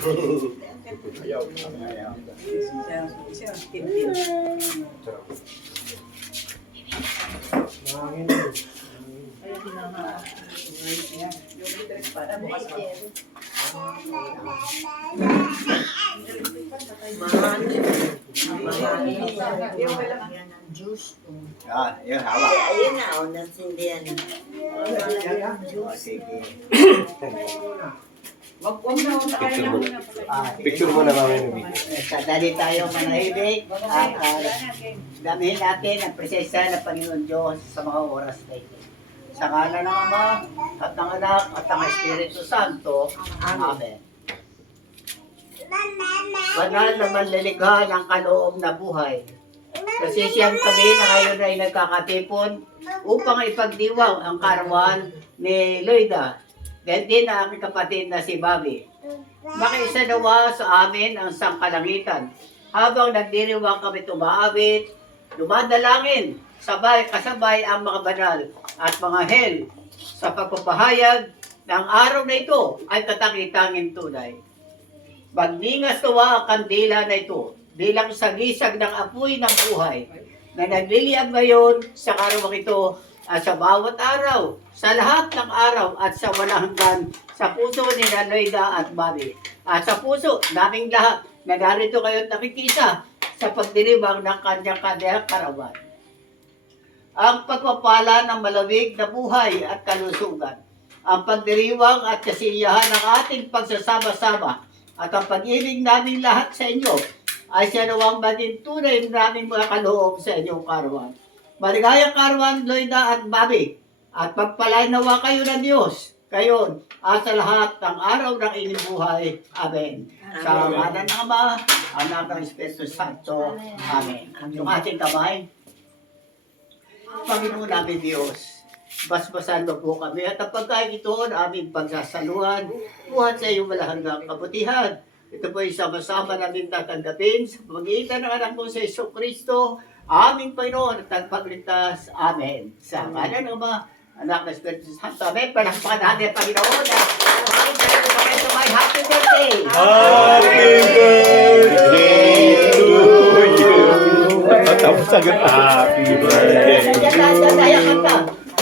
Ayaw. Yan, yan, hawak. Ayun na, o, nasindihan na. Sige. Picture mo na namin yung video. Sadali tayo manahimik at damihin natin ang presensya ng Panginoon Diyos sa mga oras na ito. Sa ngalan ng Ama at ng Anak at ng Espiritu Santo. Amen. Banal na manlilikha ng kaloob na buhay. Nasisiyan kami na ngayon ay nagkakatipon upang ipagdiwang ang karawan ni Loida. Dahil din ang aming kapatid na si Bobby. Makiisa nawa sa amin ang sangkalangitan. Habang nagdiriwang kami tumaawit, dumadalangin, kasabay ang mga banal at mga hel sa pagpapahayag ng araw na ito ay katangitangin tunay. Magningas nawa ang kandila na ito bilang sagisag ng apoy ng buhay na nagliliyab ngayon sa karawang ito at sa bawat araw, sa lahat ng araw at sa walang hanggan sa puso ni Loida at Bobby. At sa puso naming lahat na narito kayo nakikisa sa pagdiriwang ng kanyang karawan. Ang pagpapala ng malamig na buhay at kalusugan, ang pagdiriwang at kasiyahan ng ating pagsasama-sama at ang pag-ibig namin lahat sa inyo ay siya nawang maging tunay naming mga kaloob sa inyong karawan. Maligayang karawan, Loida at Bobby, at pagpalain nawa kayo ng Diyos, kayon, at sa lahat ng araw ng inyong buhay. Amen. Sa ngalan ng Ama, Anak ng Espiritu Santo. Amen. Yung ating kamay, Panginoon namin Diyos, basbasan mo po kami at ang pagkain ito na aming pagsasaluhan, buhat sa iyong malahanggang kabutihan. Ito po ay sama-sama namin tatanggapin sa pamagitan ng anak mo sa Jesucristo, aming Panginoon at tagapagligtas. Amen. Sa ngalan ng Ama, Anak ng Espiritu Santo. Amen. Palakpakan natin ang Panginoon. Happy birthday! Happy birthday to you! Tapos agad, happy birthday!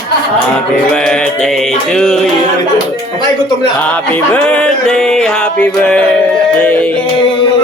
Happy birthday to you. Abay, gutom na! Happy birthday, happy birthday.